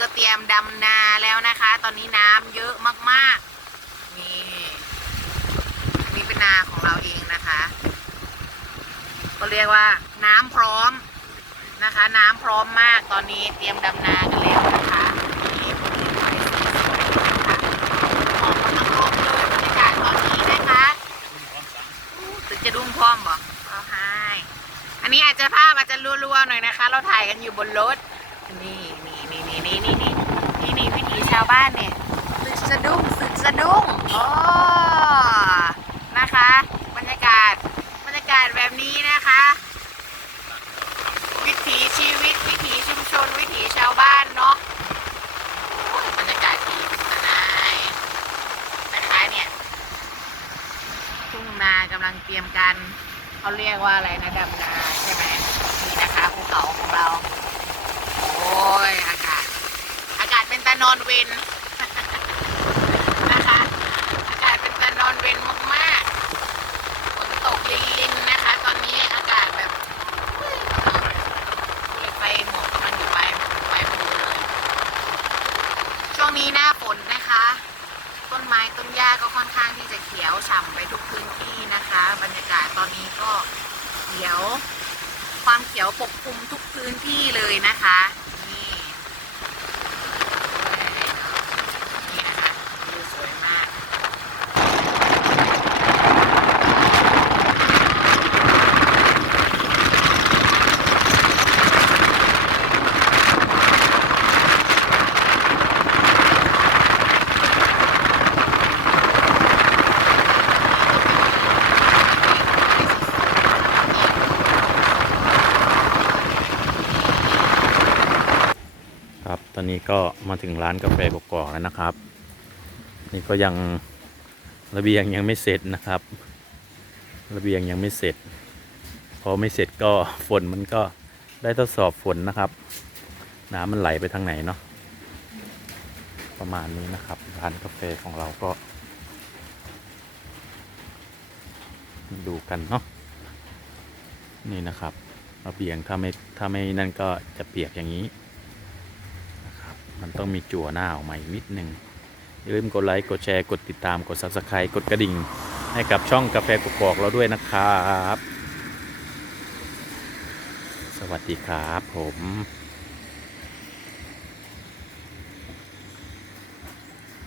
ก็เตรียมดำนาแล้วนะคะ ตอนนี้น้ำเยอะมากๆ นี่อันนี้เป็นนาของเราเองนะคะ ก็เรียกว่าน้ำพร้อมนะคะ น้ำพร้อมมากตอนนี้เตรียมดำนากันแล้วนะคะนี่หอมกำลงเลยบรรยากาศตอนนี้นะคะถึงจะดุ้งพร้อมบ่เอาให้อันนี้อาจจะภาพอาจจะรัวๆหน่อยนะคะ เราถ่ายกันอยู่บนรถนี่ บ้านเนี่ยสึกสะดุ้งสึกสะดุ้งโอ๋อนะคะ บรรยากาศบรรยากาศแบบนี้นะคะ วิถีชีวิตวิถีชุมชนวิถีชาวบ้านเนาะบรรยากาศดีนะนายนะคะเนี่ยทุ่งนากำลังเตรียมกันเขาเรียกว่าอะไรนะดำนาใช่ไหมนี่นะคะภูเขาของเรา โอ้ยอากาศานอนเวนนะคะ อากาศเป็นตานอนเวนมากๆฝนตกลินๆนะคะ ตอนนี้อากาศแบบเลยไปหมวกกำลังอยู่ไปไปหมดเลย ช่วงนี้หน้าฝนนะคะ ต้นไม้ต้นหญ้าก็ค่อนข้างที่จะเขียวฉ่ำไปทุกพื้นที่นะคะ บรรยากาศตอนนี้ก็เขียว ความเขียวปกคลุมทุกพื้นที่เลยนะคะ นี่นี่นะคะดูสวยมาก ครับ ตอนนี้ก็มาถึงร้านกาแฟกกอกแล้วนะครับ นี่ก็ยังระเบียงยังไม่เสร็จนะครับ ระเบียงยังไม่เสร็จ พอไม่เสร็จก็ฝนมันก็ได้ทดสอบฝนนะครับ น้ำมันไหลไปทางไหนเนาะประมาณนี้นะครับร้านกาแฟของเราก็ ดูกันเนาะนี่นะครับระเบียงถ้าไม่ถ้าไม่นั่นก็จะเปียกอย่างนี้ มันต้องมีจั่วหน้าออกมาอีกนิดนึงอย่าลืมกดไลค์กดแชร์กดติดตามกด Subscribe กดกระดิ่ง ให้กับช่องกาแฟกกอกเราด้วยนะครับ สวัสดีครับผม